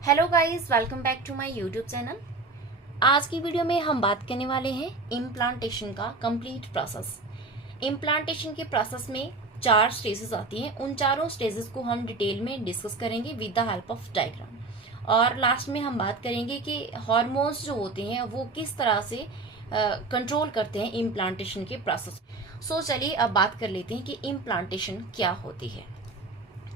Hello guys, welcome back to my YouTube channel. आज की video में हम बात करने वाले हैं इम्प्लांटेशन का कंप्लीट प्रोसेस। इम्प्लांटेशन के प्रोसेस में 4 स्टेजेस आती हैं। उन चारों स्टेजेस को हम डिटेल में डिस्कस करेंगे with the help of diagram. और लास्ट में हम बात करेंगे कि हार्मोन्स जो होते हैं वो किस तरह से कंट्रोल करते हैं इम्प्लांटेशन के प्रोसेस। सो चलिए अब बात कर लेते हैं कि इम्प्लांटेशन क्या होती है।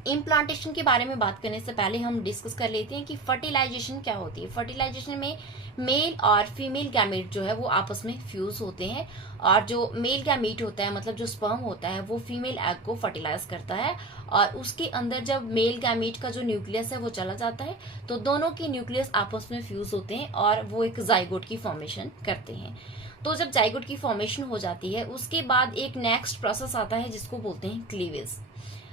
इम्प्लांटेशन के बारे में बात करने से पहले हम डिस्कस कर लेते हैं कि फर्टिलाइजेशन क्या होती है। फर्टिलाइजेशन में मेल और फीमेल गैमेट जो है वो आपस में फ्यूज होते हैं, और जो मेल गैमेट होता है मतलब जो स्पर्म होता है वो फीमेल एग को फर्टिलाइज करता है, और उसके अंदर जब मेल गैमेट का जो न्यूक्लियस है वो चला जाता है तो दोनों के न्यूक्लियस आपस में फ्यूज होते हैं और वो एक जाइगोट की फॉर्मेशन करते हैं। तो जब जाइगोट की फॉर्मेशन हो जाती है उसके बाद एक नेक्स्ट प्रोसेस आता है जिसको बोलते हैं क्लीवेज।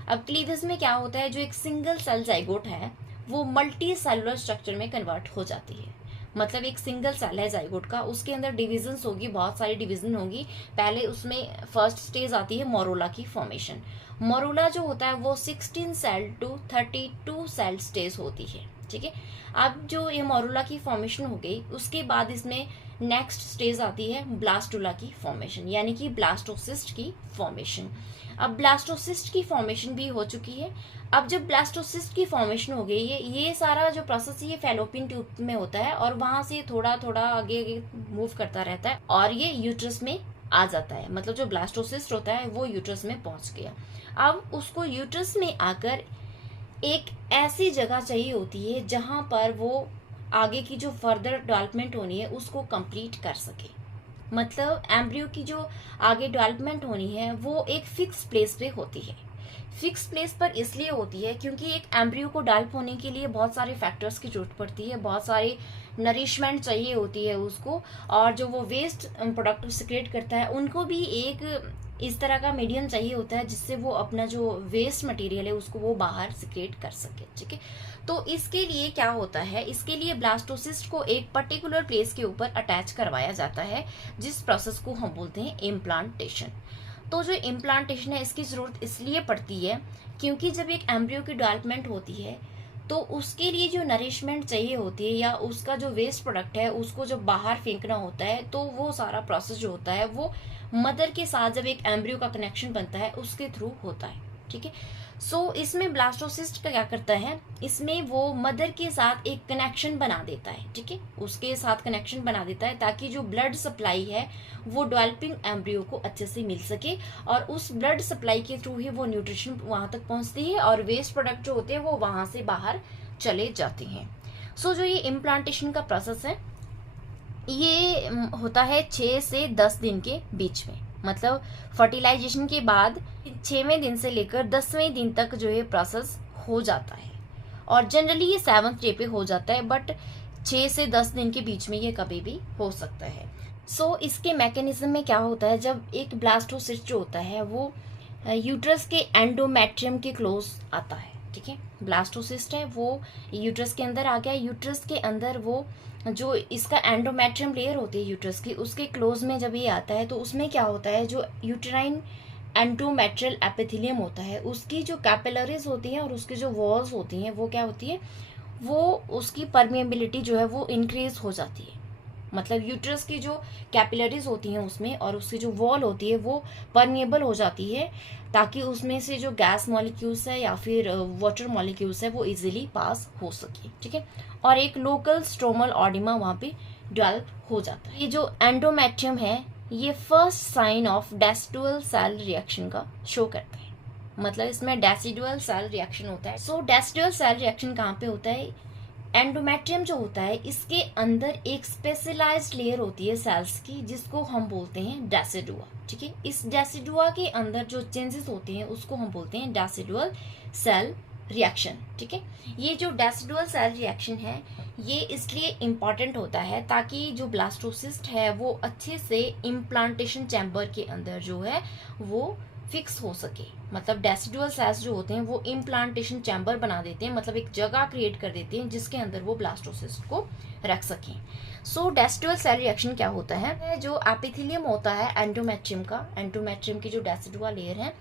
अब क्लीवेज में क्या होता है, जो एक सिंगल सेल जाइगोट है वो मल्टी सेलुलर स्ट्रक्चर में कन्वर्ट हो जाती है। मतलब एक सिंगल सेल है जाइगोट का, उसके अंदर डिविजन्स होगी, बहुत सारी डिवीजन होगी। पहले उसमें फर्स्ट स्टेज आती है मोरोला की फॉर्मेशन। मोरोला जो होता है वो 16 सेल टू 32 सेल स्टेज होती है। ठीक है, अब जो ये मोरोला की फॉर्मेशन हो गई उसके बाद इसमें नेक्स्ट स्टेज आती है ब्लास्टुला की फॉर्मेशन, यानी कि ब्लास्टोसिस्ट की फॉर्मेशन। अब ब्लास्टोसिस्ट की फॉर्मेशन भी हो चुकी है। अब जब ब्लास्टोसिस्ट की फॉर्मेशन हो गई है, ये सारा जो प्रोसेस ये फैलोपियन ट्यूब में होता है और वहां से थोड़ा थोड़ा आगे आगे मूव करता रहता है और ये यूट्रस में आ जाता है। मतलब जो ब्लास्टोसिस्ट होता है वो यूट्रस में पहुंच गया। अब उसको यूट्रस में आकर एक ऐसी जगह चाहिए होती है जहां पर वो आगे की जो फर्दर डेवलपमेंट होनी है उसको कंप्लीट कर सके। मतलब एम्ब्रियो की जो आगे डेवलपमेंट होनी है वो एक फिक्स प्लेस पे होती है। फिक्स प्लेस पर इसलिए होती है क्योंकि एक एम्ब्रियो को डेवलप होने के लिए बहुत सारे फैक्टर्स की जरूरत पड़ती है, बहुत सारे नरिशमेंट चाहिए होती है उसको, और जो वो वेस्ट प्रोडक्ट सिक्रेट करता है उनको भी एक इस तरह का मीडियम चाहिए होता है जिससे वो अपना जो वेस्ट मटेरियल है उसको वो बाहर सिक्रेट कर सके। ठीक है, तो इसके लिए क्या होता है, इसके लिए ब्लास्टोसिस्ट को एक पर्टिकुलर प्लेस के ऊपर अटैच करवाया जाता है, जिस प्रोसेस को हम बोलते हैं इम्प्लांटेशन। तो जो इम्प्लांटेशन है इसकी जरूरत इसलिए पड़ती है क्योंकि जब एक एम्ब्रियो की डेवलपमेंट होती है तो उसके लिए जो नरिशमेंट चाहिए होती है या उसका जो वेस्ट प्रोडक्ट है उसको जब बाहर फेंकना होता है तो वो सारा प्रोसेस जो होता है वो मदर के साथ जब एक एम्ब्रियो का कनेक्शन बनता है उसके थ्रू होता है। ठीक है, सो इसमें ब्लास्टोसिस्ट का क्या करता है, इसमें वो मदर के साथ एक कनेक्शन बना देता है। ठीक है, उसके साथ कनेक्शन बना देता है ताकि जो ब्लड सप्लाई है वो डेवलपिंग एम्ब्रियो को अच्छे से मिल सके, और उस ब्लड सप्लाई के थ्रू ही वो न्यूट्रिशन वहां तक पहुंचती है और वेस्ट प्रोडक्ट जो होते हैं वो वहां से बाहर चले जाते हैं। सो जो ये इम्प्लांटेशन का प्रोसेस है ये होता है 6 से 10 दिन के बीच में। मतलब फर्टिलाइजेशन के बाद 6वें दिन से लेकर 10वें दिन तक जो ये प्रोसेस हो जाता है, और जनरली ये 7th डे पे हो जाता है, बट 6 से 10 दिन के बीच में ये कभी भी हो सकता है। सो इसके मैकेनिज्म में क्या होता है, जब एक ब्लास्टोसिस्ट जो होता है वो यूट्रस के एंडोमेट्रियम के क्लोज आता है। ठीक है, ब्लास्टोसिस्ट है वो यूट्रस के अंदर आ गया, यूट्रस के अंदर वो जो इसका एंडोमेट्रियम लेयर होती है यूट्रस की उसके क्लोज में जब ये आता है तो उसमें क्या होता है, जो यूटेराइन एंडोमेट्रियल एपिथेलियम होता है उसकी जो कैपिलरीज होती हैं और उसकी जो वॉल्स होती हैं वो क्या होती है, वो उसकी परमिएबिलिटी जो है वो इंक्रीज हो जाती है। मतलब यूट्रस की जो कैपिलरीज होती हैं उसमें और उसकी जो वॉल होती है वो परमिएबल हो जाती है ताकि उसमें से जो गैस मॉलिक्यूल्स है या फिर वाटर मॉलिक्यूल्स है वो इजीली पास हो सके। ठीक है, और एक लोकल स्ट्रोमल ऑडिमा वहाँ पे डेवलप हो जाता है। ये जो एंडोमेट्रियम है ये first sign of decidual cell reaction का शो करता है। मतलब इसमें डेसिडुअल सेल रिएक्शन होता है। सो डेसिडुअल सेल रिएक्शन कहाँ पे होता है, एंडोमेट्रियम जो होता है इसके अंदर एक स्पेशलाइज्ड लेयर होती है सेल्स की जिसको हम बोलते हैं डेसिडुआ। ठीक है, इस डेसिडुआ के अंदर जो चेंजेस होते हैं उसको हम बोलते हैं डेसिडुअल सेल रिएक्शन। ठीक है, ये जो डेसिडुअल सेल रिएक्शन है ये इसलिए इम्पॉर्टेंट होता है ताकि जो ब्लास्टोसिस्ट है वो अच्छे से इम्प्लांटेशन चैम्बर के अंदर जो है वो फिक्स हो सके। मतलब डेसिडुअल सेल्स जो होते हैं वो इम्प्लांटेशन चैम्बर बना देते हैं, मतलब एक जगह क्रिएट कर देते हैं जिसके अंदर वो ब्लास्टोसिस्ट को रख सकें। सो डेसिडुअल सेल रिएक्शन क्या होता है, जो एपिथेलियम होता है एंडोमेट्रियम का, एंडोमेट्रियम की जो डेसिडुआ लेयर है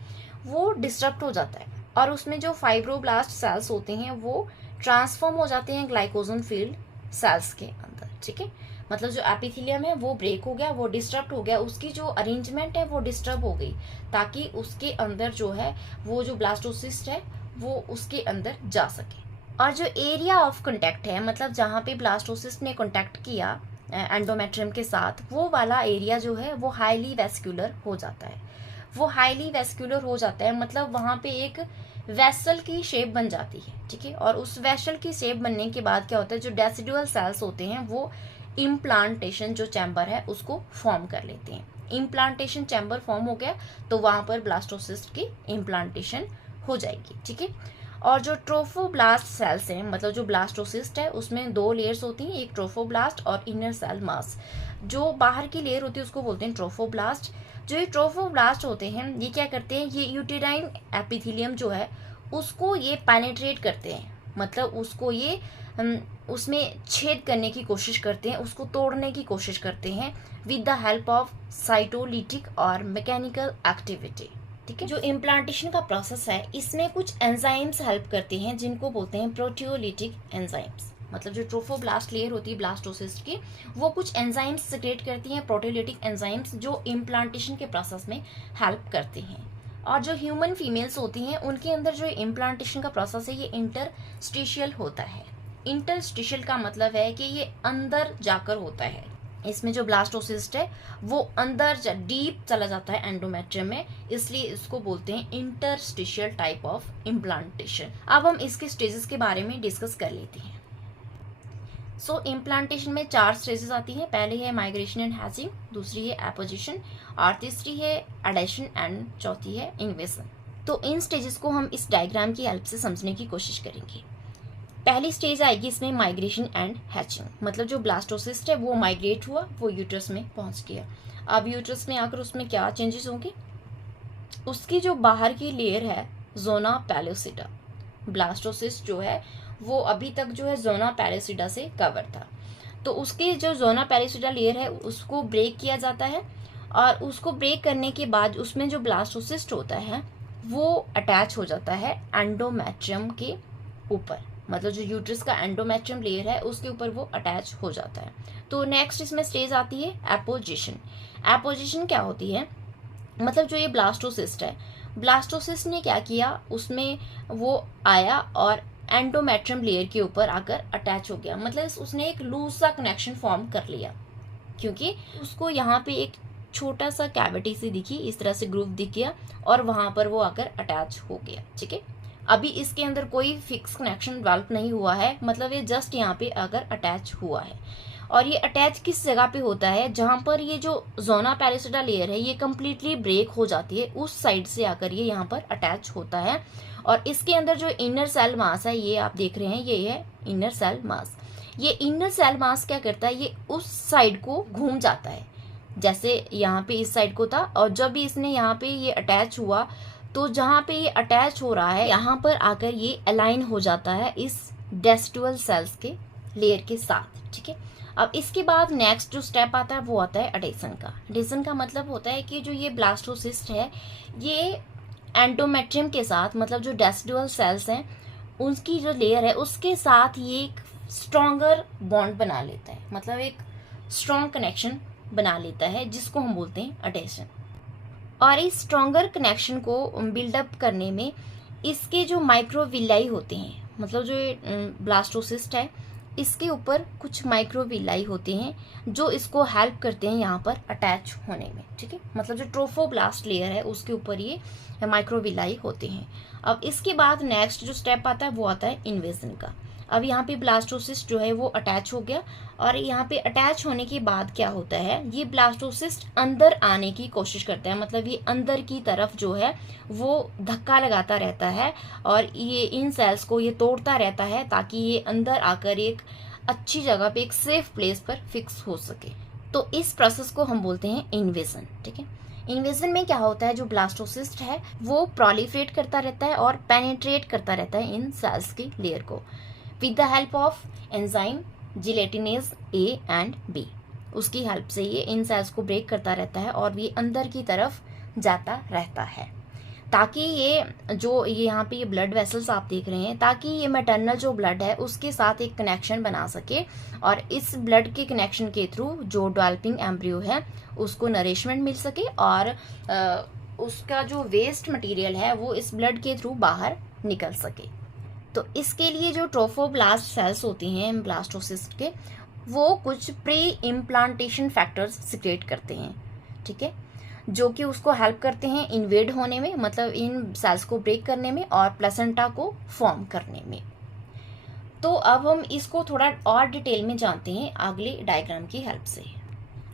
वो डिस्टर्ब हो जाता है और उसमें जो फाइब्रोब्लास्ट सेल्स होते हैं वो ट्रांसफॉर्म हो जाते हैं ग्लाइकोजन फील्ड सेल्स के अंदर, ठीक है। मतलब जो एपिथेलियम है वो ब्रेक हो गया, वो डिस्टर्ब हो गया, उसकी जो अरेंजमेंट है वो डिस्टर्ब हो गई, ताकि उसके अंदर जो है वो जो ब्लास्टोसिस्ट है वो उसके अंदर जा सके। और जो एरिया ऑफ कांटेक्ट है, मतलब जहाँ पे ब्लास्टोसिस्ट ने कांटेक्ट किया एंडोमेट्रियम के साथ, वो वाला एरिया जो है वो हाईली वेस्कुलर हो जाता है। वो हाईली वेस्कुलर हो जाता है मतलब वहाँ पे एक वेसल की शेप बन जाती है, ठीक है। और उस वेसल की शेप बनने के बाद क्या होता है, जो डेसिडुअल सेल्स होते हैं वो इम्प्लांटेशन जो चैम्बर है उसको फॉर्म कर लेते हैं। इम्प्लांटेशन चैम्बर फॉर्म हो गया तो वहां पर ब्लास्टोसिस्ट की इम्प्लांटेशन हो जाएगी, ठीक है। और जो ट्रोफोब्लास्ट सेल्स हैं, मतलब जो ब्लास्टोसिस्ट है उसमें 2 लेयर्स होती हैं, एक ट्रोफोब्लास्ट और इनर सेल मास। जो बाहर की लेयर होती है उसको बोलते हैं ट्रोफोब्लास्ट। जो ये ट्रोफोब्लास्ट होते हैं ये क्या करते हैं, ये यूटेराइन एपिथेलियम जो है उसको ये पेनिट्रेट करते हैं, मतलब उसको ये उसमें छेद करने की कोशिश करते हैं, उसको तोड़ने की कोशिश करते हैं with the help of cytolytic और मैकेनिकल एक्टिविटी, ठीक है। जो इम्प्लांटेशन का प्रोसेस है इसमें कुछ एंजाइम्स हेल्प करते हैं जिनको बोलते हैं प्रोटियोलिटिक एंजाइम्स। मतलब जो ट्रोफोब्लास्ट लेयर होती है ब्लास्टोसिस्ट की, वो कुछ एंजाइम्स सिक्रेट करती हैं, प्रोटियोलिटिक एंजाइम्स, जो इम्प्लांटेशन के प्रोसेस में हेल्प करते हैं। और जो ह्यूमन फीमेल्स होती हैं उनके अंदर जो इम्प्लांटेशन का प्रोसेस है ये इंटरस्टिशियल होता है। इंटरस्टिशियल का मतलब है कि ये अंदर जाकर होता है। इसमें जो ब्लास्टोसिस्ट है वो अंदर डीप चला जाता है एंडोमेट्रियम में, इसलिए इसको बोलते हैं इंटरस्टिशियल टाइप ऑफ इम्प्लांटेशन। अब हम इसके स्टेजेस के बारे में डिस्कस कर लेते हैं। सो इम्प्लांटेशन में 4 स्टेजेस आती हैं। पहले है माइग्रेशन एंड हैचिंग, दूसरी है एपोजिशन, और तीसरी है एडेशन एंड चौथी है इन्वेजन। तो इन स्टेजेस को हम इस डायग्राम की हेल्प से समझने की कोशिश करेंगे। पहली स्टेज आएगी इसमें माइग्रेशन एंड हैचिंग, मतलब जो ब्लास्टोसिस्ट है वो माइग्रेट हुआ, वो यूट्रस में पहुंच गया। अब यूट्रस में आकर उसमें क्या चेंजेस होंगे, उसकी जो बाहर की लेयर है जोना पैलोसिडा, ब्लास्टोसिस्ट जो है वो अभी तक जो है जोना पैलोसिडा से कवर था, तो उसकी जो जोना पैलोसिडा लेयर है उसको ब्रेक किया जाता है, और उसको ब्रेक करने के बाद उसमें जो ब्लास्टोसिस्ट होता है वो अटैच हो जाता है एंडोमेट्रियम के ऊपर, मतलब जो यूट्रस का एंडोमेट्रियम लेयर है उसके ऊपर वो अटैच हो जाता है। तो नेक्स्ट इसमें स्टेज आती है एपोजिशन। एपोजिशन क्या होती है, मतलब जो ये ब्लास्टोसिस्ट है, ब्लास्टोसिस्ट ने क्या किया, उसमें वो आया और एंडोमेट्रियम लेयर के ऊपर आकर अटैच हो गया, मतलब उसने एक लूज सा कनेक्शन फॉर्म कर लिया, क्योंकि उसको यहाँ पे एक छोटा सा कैविटी सी दिखी, इस तरह से ग्रूव दिख गया और वहां पर वो आकर अटैच हो गया, ठीक है। अभी इसके अंदर कोई फिक्स कनेक्शन डेवलप नहीं हुआ है, मतलब ये जस्ट यहाँ पे अगर अटैच हुआ है। और ये अटैच किस जगह पे होता है, जहां पर ये जो जोना पैलोसिडा लेयर है ये कम्प्लीटली ब्रेक हो जाती है, उस साइड से आकर ये यहाँ पर अटैच होता है। और इसके अंदर जो इनर सेल मास है ये आप देख रहे हैं, ये है इनर सेल मास। ये इनर सेल मास क्या करता है, ये उस साइड को घूम जाता है, जैसे यहाँ पे इस साइड को था, और जब भी इसने यहाँ पे ये अटैच हुआ तो जहाँ पे ये अटैच हो रहा है यहाँ पर आकर ये अलाइन हो जाता है इस डेसिडुअल सेल्स के लेयर के साथ, ठीक है। अब इसके बाद नेक्स्ट जो स्टेप आता है वो आता है एडेशन का। एडेशन का मतलब होता है कि जो ये ब्लास्टोसिस्ट है ये एंडोमेट्रियम के साथ, मतलब जो डेसिडुअल सेल्स हैं उनकी जो लेयर है उसके साथ ये एक स्ट्रॉन्गर बॉन्ड बना लेता है, मतलब एक स्ट्रॉन्ग कनेक्शन बना लेता है, जिसको हम बोलते हैं एडेशन। और इस स्ट्रॉन्गर कनेक्शन को बिल्डअप करने में इसके जो माइक्रोविलाई होते हैं, मतलब जो ब्लास्टोसिस्ट है इसके ऊपर कुछ माइक्रोविलाई होते हैं जो इसको हेल्प करते हैं यहाँ पर अटैच होने में, ठीक है। मतलब जो ट्रोफोब्लास्ट लेयर है उसके ऊपर ये माइक्रोविलाई होते हैं। अब इसके बाद नेक्स्ट जो स्टेप आता है वो आता है इन्वेजन का। अब यहाँ पे ब्लास्टोसिस्ट जो है वो अटैच हो गया, और यहाँ पे अटैच होने के बाद क्या होता है, ये ब्लास्टोसिस्ट अंदर आने की कोशिश करता है, मतलब ये अंदर की तरफ जो है वो धक्का लगाता रहता है और ये इन सेल्स को ये तोड़ता रहता है ताकि ये अंदर आकर एक अच्छी जगह पे, एक सेफ प्लेस पर फिक्स हो सके। तो इस प्रोसेस को हम बोलते हैं इन्वेजन, ठीक है। इन्वेजन में क्या होता है, जो ब्लास्टोसिस्ट है वो प्रोलिफरेट करता रहता है और पेनिट्रेट करता रहता है इन सेल्स की लेयर को with the help of enzyme gelatinase A and B। उसकी हेल्प से ये इन सेल्स को ब्रेक करता रहता है और ये अंदर की तरफ जाता रहता है। ताकि ये जो ये यहाँ पे ये ब्लड वेसल्स आप देख रहे हैं, ताकि ये मैटरनल जो ब्लड है उसके साथ एक कनेक्शन बना सके और इस ब्लड के कनेक्शन के थ्रू जो डेवलपिंग एम्ब्रियो है उसको नरिशमेंट मिल सके और उसका जो वेस्ट मटेरियल है वो इस ब्लड के थ्रू बाहर निकल सके। तो इसके लिए जो ट्रोफोब्लास्ट सेल्स होती हैं ब्लास्टोसिस्ट के, वो कुछ प्री इम्प्लांटेशन फैक्टर्स सिक्रेट करते हैं, ठीक है, जो कि उसको हेल्प करते हैं इन्वेड होने में, मतलब इन सेल्स को ब्रेक करने में और प्लेसेंटा को फॉर्म करने में। तो अब हम इसको थोड़ा और डिटेल में जानते हैं अगले डायग्राम की हेल्प से।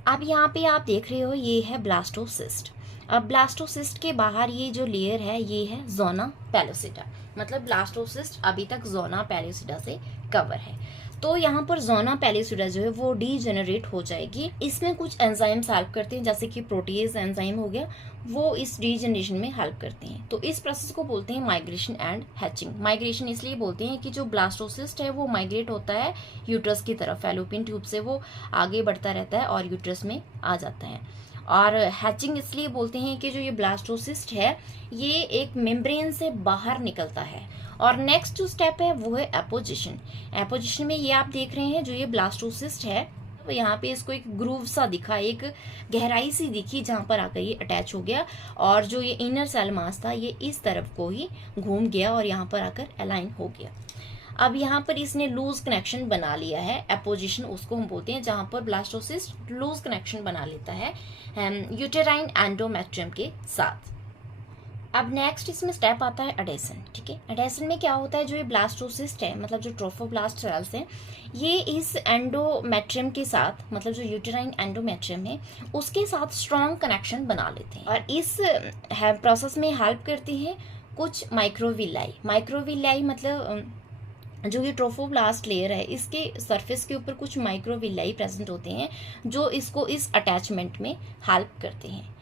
अब यहाँ पे आप देख रहे हो ये है ब्लास्टोसिस्ट। अब ब्लास्टोसिस्ट के बाहर ये जो लेयर है ये है ज़ोना पेलोसिडा, मतलब ब्लास्टोसिस्ट अभी तक ज़ोना पेलोसिडा से कवर है। तो यहाँ पर ज़ोना पेलोसिडा जो है वो डीजेनरेट हो जाएगी। इसमें कुछ एंजाइम्स हेल्प करते हैं, जैसे कि प्रोटीएज एंजाइम हो गया, वो इस डीजेनरेशन में हेल्प करते हैं। तो इस प्रोसेस को बोलते हैं माइग्रेशन एंड हैचिंग। माइग्रेशन इसलिए बोलते हैं कि जो ब्लास्टोसिस्ट है वो माइग्रेट होता है यूट्रस की तरफ, फैलोपियन ट्यूब से वो आगे बढ़ता रहता है और यूट्रस में आ जाता है। और हैचिंग इसलिए बोलते हैं कि जो ये ब्लास्टोसिस्ट है ये एक मेम्ब्रेन से बाहर निकलता है। और नेक्स्ट जो स्टेप है वो है एपोजिशन। एपोजिशन में ये आप देख रहे हैं जो ये ब्लास्टोसिस्ट है, तो यहाँ पे इसको एक ग्रूव सा दिखा, एक गहराई सी दिखी जहाँ पर आकर ये अटैच हो गया और जो ये इनर सेल मास था ये इस तरफ को ही घूम गया और यहाँ पर आकर अलाइन हो गया। अब यहाँ पर इसने लूज कनेक्शन बना लिया है, एपोजिशन उसको हम बोलते हैं, जहाँ पर ब्लास्टोसिस्ट लूज कनेक्शन बना लेता है यूटेराइन एंडोमेट्रियम के साथ। अब नेक्स्ट इसमें स्टेप आता है अडेसन, ठीक है। अडेसन में क्या होता है, जो ये ब्लास्टोसिस्ट है, मतलब जो ट्रोफोब्लास्ट सेल्स हैं, ये इस एंडोमेट्रियम के साथ, मतलब जो यूटेराइन एंडोमेट्रियम है उसके साथ स्ट्रॉन्ग कनेक्शन बना लेते हैं और इस प्रोसेस में हेल्प करती है कुछ माइक्रोविलाई। माइक्रोविलाई मतलब जो ये ट्रोफोब्लास्ट लेयर है इसके सरफेस के ऊपर कुछ माइक्रोविलाई प्रेजेंट होते हैं जो इसको इस अटैचमेंट में हेल्प करते हैं।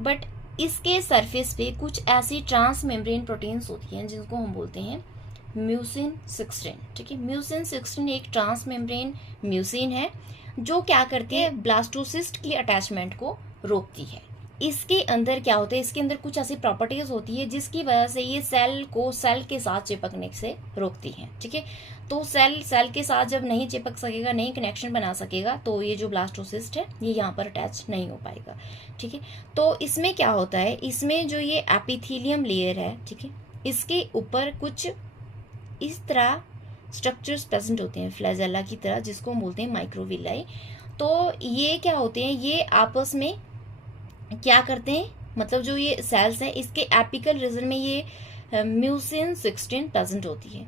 बट इसके सरफेस पे कुछ ऐसी ट्रांस मेम्ब्रेन प्रोटीन्स होती हैं जिनको हम बोलते हैं म्यूसिन 16, ठीक है। म्यूसिन 16 एक ट्रांस मेम्ब्रेन म्यूसिन है जो क्या करती है, ब्लास्टोसिस्ट की अटैचमेंट को रोकती है। इसके अंदर क्या होता है, इसके अंदर कुछ ऐसी प्रॉपर्टीज होती है जिसकी वजह से ये सेल को सेल के साथ चिपकने से रोकती है, ठीक है। तो सेल के साथ जब नहीं चिपक सकेगा, नहीं कनेक्शन बना सकेगा, तो ये जो ब्लास्टोसिस्ट है ये यहाँ पर अटैच नहीं हो पाएगा, ठीक है। तो इसमें क्या होता है, इसमें जो ये एपिथेलियम लेयर है, ठीक है, इसके ऊपर कुछ इस तरह स्ट्रक्चर्स प्रेजेंट होते हैं फ्लैजेला की तरह, जिसको हम बोलते हैं माइक्रोविलाई। तो ये क्या होते हैं, ये आपस में क्या करते हैं, मतलब जो ये सेल्स हैं इसके एपिकल रीजन में ये म्यूसिन 16 प्रेजेंट होती है।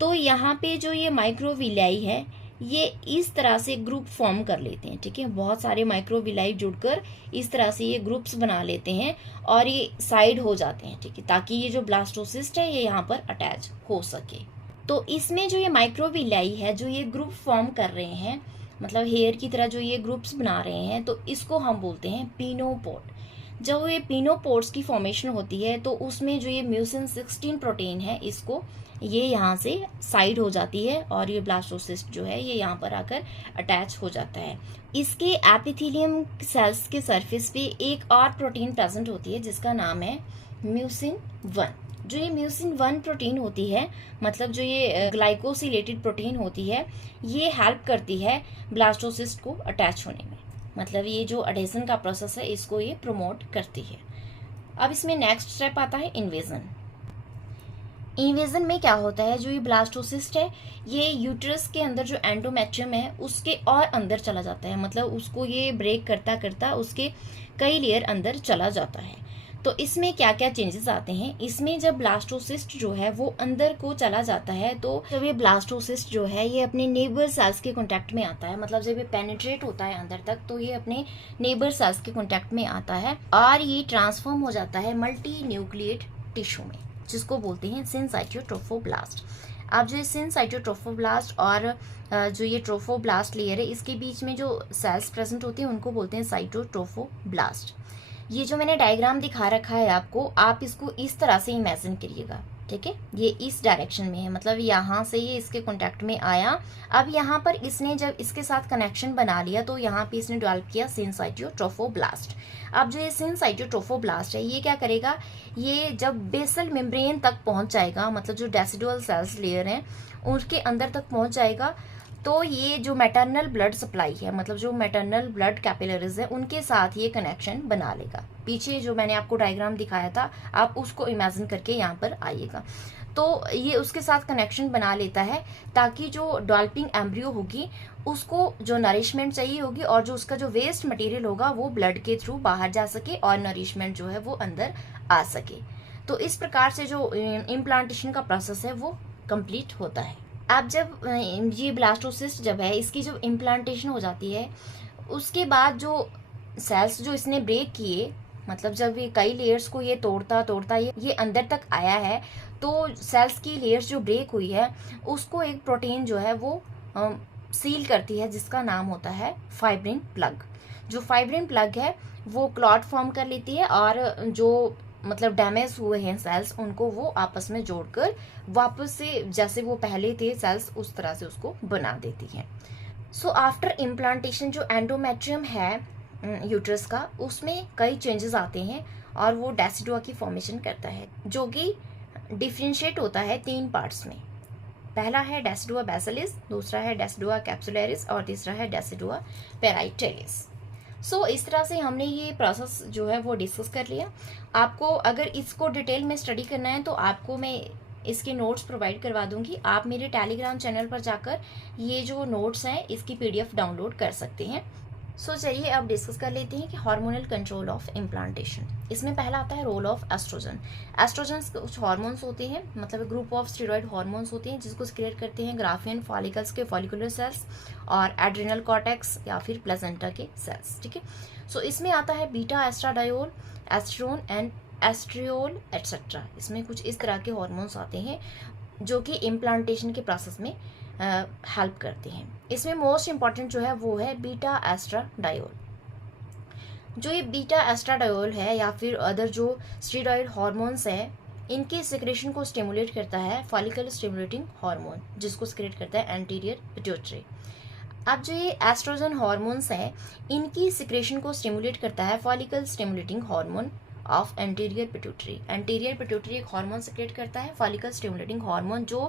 तो यहाँ पे जो ये माइक्रोविलाई है ये इस तरह से ग्रुप फॉर्म कर लेते हैं, ठीक है। बहुत सारे माइक्रोविलाई जुड़कर इस तरह से ये ग्रुप्स बना लेते हैं और ये साइड हो जाते हैं, ठीक है, ताकि ये जो ब्लास्टोसिस्ट है ये यहाँ पर अटैच हो सके। तो इसमें जो ये माइक्रोविलाई है जो ये ग्रुप फॉर्म कर रहे हैं, मतलब हेयर की तरह जो ये ग्रुप्स बना रहे हैं, तो इसको हम बोलते हैं पिनोपोड। जब ये पिनोपोड्स की फॉर्मेशन होती है तो उसमें जो ये म्यूसिन 16 प्रोटीन है इसको ये यहाँ से साइड हो जाती है और ये ब्लास्टोसिस्ट जो है ये यहाँ पर आकर अटैच हो जाता है। इसके एपिथेलियम सेल्स के सरफेस पे एक और प्रोटीन प्रेजेंट होती है जिसका नाम है म्यूसिन 1। जो ये म्यूसिन 1 प्रोटीन होती है, मतलब जो ये ग्लाइकोसिलेटेड प्रोटीन होती है, ये हेल्प करती है ब्लास्टोसिस्ट को अटैच होने में, मतलब ये जो अडेसन का प्रोसेस है इसको ये प्रमोट करती है। अब इसमें नेक्स्ट स्टेप आता है इन्वेजन। इन्वेजन में क्या होता है, जो ये ब्लास्टोसिस्ट है ये यूट्रस के अंदर जो एंडोमेट्रियम है उसके और अंदर चला जाता है, मतलब उसको ये ब्रेक करता करता उसके कई लेयर अंदर चला जाता है। तो इसमें क्या क्या चेंजेस आते हैं, इसमें जब ब्लास्टोसिस्ट जो है वो अंदर को चला जाता है, तो जब ये ब्लास्टोसिस्ट जो है ये अपने नेबर सेल्स के कांटेक्ट में आता है, मतलब जब ये पेनिट्रेट होता है अंदर तक तो ये अपने नेबर सेल्स के कांटेक्ट में आता है और ये ट्रांसफॉर्म हो जाता है मल्टी न्यूक्लिएट टिश्यू में, जिसको बोलते हैं सिनसाइटोट्रोफोब्लास्ट। अब जो सिनसाइटोट्रोफोब्लास्ट और जो ये ट्रोफोब्लास्ट लेयर है इसके बीच में जो सेल्स प्रेजेंट होते हैं उनको बोलते हैं साइटोट्रोफोब्लास्ट। ये जो मैंने डायग्राम दिखा रखा है आपको, आप इसको इस तरह से इमेजिन करिएगा, ठीक है, ये इस डायरेक्शन में है, मतलब यहाँ से ये इसके कांटेक्ट में आया। अब यहाँ पर इसने जब इसके साथ कनेक्शन बना लिया तो यहाँ पे इसने डेवलप किया सिनसाइटोट्रोफोब्लास्ट। अब जो ये सिनसाइटोट्रोफोब्लास्ट है ये क्या करेगा, ये जब बेसल मेम्ब्रेन तक पहुँच जाएगा, मतलब जो डेसिडुअल सेल्स लेयर हैं उसके अंदर तक पहुँच जाएगा, तो ये जो मैटरनल ब्लड सप्लाई है, मतलब जो मैटरनल ब्लड कैपिलरीज है उनके साथ ये कनेक्शन बना लेगा। पीछे जो मैंने आपको डायग्राम दिखाया था आप उसको इमेजिन करके यहाँ पर आइएगा, तो ये उसके साथ कनेक्शन बना लेता है ताकि जो डेवलपिंग एम्ब्रियो होगी उसको जो नरिशमेंट चाहिए होगी और जो उसका जो वेस्ट मटेरियल होगा वो ब्लड के थ्रू बाहर जा सके और नरिशमेंट जो है वो अंदर आ सके। तो इस प्रकार से जो इम्प्लांटेशन का प्रोसेस है वो कंप्लीट होता है। अब जब ये ब्लास्टोसिस्ट जब है इसकी जो इम्प्लांटेशन हो जाती है उसके बाद जो सेल्स जो इसने ब्रेक किए, मतलब जब ये कई लेयर्स को ये तोड़ता ये अंदर तक आया है, तो सेल्स की लेयर्स जो ब्रेक हुई है उसको एक प्रोटीन जो है वो सील करती है जिसका नाम होता है फाइब्रिन प्लग। जो फाइब्रिन प्लग है वो क्लॉट फॉर्म कर लेती है और जो मतलब डैमेज हुए हैं सेल्स उनको वो आपस में जोड़कर वापस से जैसे वो पहले थे सेल्स उस तरह से उसको बना देती हैं। सो आफ्टर इम्प्लांटेशन जो एंडोमेट्रियम है यूट्रस का उसमें कई चेंजेस आते हैं और वो डेसिडुआ की फॉर्मेशन करता है जो कि डिफ्रेंशिएट होता है 3 पार्ट्स में। पहला है डेसिडुआ बेसिलिस, दूसरा है डेसिडुआ कैप्सुलरिस और तीसरा है डेसिडुआ पेराइटेलिस। सो इस तरह से हमने ये प्रोसेस जो है वो डिस्कस कर लिया। आपको अगर इसको डिटेल में स्टडी करना है तो आपको मैं इसके नोट्स प्रोवाइड करवा दूंगी। आप मेरे टेलीग्राम चैनल पर जाकर ये जो नोट्स हैं इसकी PDF डाउनलोड कर सकते हैं। सो चलिए अब डिस्कस कर लेते हैं कि हार्मोनल कंट्रोल ऑफ इम्प्लांटेशन। इसमें पहला आता है रोल ऑफ एस्ट्रोजन। एस्ट्रोजन्स कुछ हार्मोन्स होते हैं, मतलब ग्रुप ऑफ स्टेरॉइड हार्मोन्स होते हैं जिसको सिक्रेट करते हैं ग्राफियन फॉलिकल्स के फॉलिकुलर सेल्स और एड्रिनल कॉर्टेक्स या फिर प्लेसेंटा के सेल्स। ठीक है, सो इसमें आता है beta estradiol, estrone and estriol etcetera. इसमें कुछ इस तरह के हार्मोन्स आते हैं जो कि इम्प्लांटेशन के प्रोसेस में हेल्प करते हैं। इसमें मोस्ट इंपॉर्टेंट जो है वो है बीटा एस्ट्राडायोल। जो ये बीटा एस्ट्राडायोल है या फिर अदर जो स्टेरॉइड हार्मोन्स है इनके सिक्रेशन को स्टिमुलेट करता है फॉलिकल स्टिमुलेटिंग हार्मोन जिसको सिक्रेट करता है एंटीरियर पिट्यूटरी। अब जो ये एस्ट्रोजन हार्मोन्स है इनकी सिक्रेशन को स्टिमुलेट करता है follicle stimulating hormone of anterior pituitary. Anterior pituitary एक हार्मोन सिक्रेट करता है फॉलिकल स्टिमुलेटिंग हार्मोन जो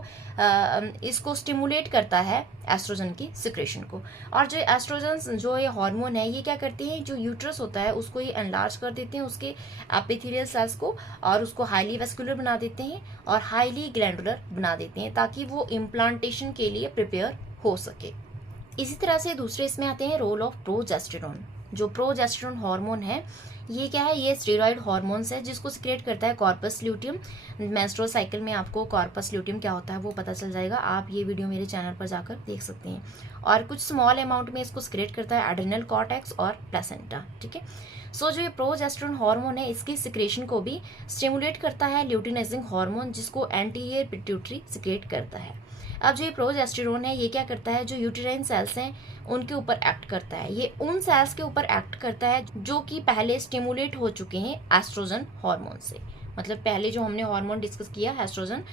इसको स्टिमुलेट करता है एस्ट्रोजन की सिक्रेशन को। और जो एस्ट्रोजन जो ये हार्मोन है ये क्या करते हैं, जो यूट्रस होता है उसको ये एनलार्ज कर देते हैं उसके एपिथेलियल सेल्स को और उसको हाईली वेस्कुलर बना देते हैं और हाईली ग्लैंडुलर बना देते हैं ताकि वो इम्प्लांटेशन के लिए प्रिपेयर हो सके। इसी तरह से दूसरे इसमें आते हैं रोल ऑफ प्रोजेस्टेरोन। जो प्रोजेस्टेरोन हार्मोन है ये क्या है, ये स्टेरॉइड हार्मोन्स है जिसको सिक्रेट करता है कॉर्पस ल्यूटियम। मेंस्ट्रुअल साइकिल में आपको कॉर्पस ल्यूटियम क्या होता है वो पता चल जाएगा, आप ये वीडियो मेरे चैनल पर जाकर देख सकते हैं। और कुछ स्मॉल अमाउंट में इसको सिक्रेट करता है एड्रिनल कॉर्टेक्स और प्लेसेंटा। ठीक है, सो जो ये प्रोजेस्टेरोन हार्मोन है इसकी सिक्रेशन को भी स्टिमुलेट करता है ल्यूटिनाइजिंग हार्मोन जिसको एंटीरियर पिट्यूटरी सिक्रेट करता है। अब जो ये प्रोजेस्टेरोन है ये क्या करता है, जो यूटेराइन सेल्स हैं उनके ऊपर एक्ट करता है। ये उन सेल्स के ऊपर एक्ट करता है जो कि पहले स्टिमुलेट हो चुके हैं एस्ट्रोजन हार्मोन से। मतलब पहले जो हमने हार्मोन डिस्कस किया एस्ट्रोजन,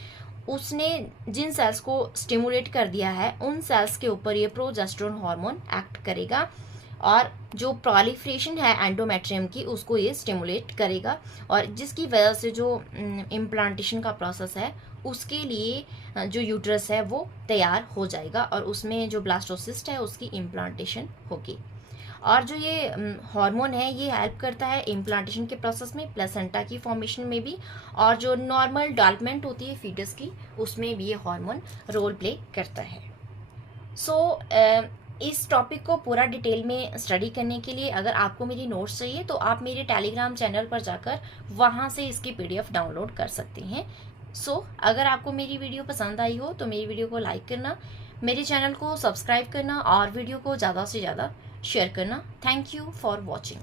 उसने जिन सेल्स को स्टिमुलेट कर दिया है उन सेल्स के ऊपर ये प्रोजेस्टेरोन हार्मोन एक्ट करेगा और जो प्रोलिफरेशन है एंडोमेट्रियम की उसको ये स्टिमुलेट करेगा और जिसकी वजह से जो इम्प्लांटेशन का प्रोसेस है उसके लिए जो यूट्रस है वो तैयार हो जाएगा और उसमें जो ब्लास्टोसिस्ट है उसकी इम्प्लांटेशन होगी। और जो ये हार्मोन है ये हेल्प करता है इम्प्लांटेशन के प्रोसेस में, प्लेसेंटा की फॉर्मेशन में भी, और जो नॉर्मल डेवलपमेंट होती है फीटस की उसमें भी ये हार्मोन रोल प्ले करता है। सो इस टॉपिक को पूरा डिटेल में स्टडी करने के लिए अगर आपको मेरी नोट्स चाहिए तो आप मेरे टेलीग्राम चैनल पर जाकर वहाँ से इसकी PDF डाउनलोड कर सकते हैं। सो अगर आपको मेरी वीडियो पसंद आई हो तो मेरी वीडियो को लाइक करना, मेरे चैनल को सब्सक्राइब करना और वीडियो को ज़्यादा से ज़्यादा शेयर करना। Thank you for watching.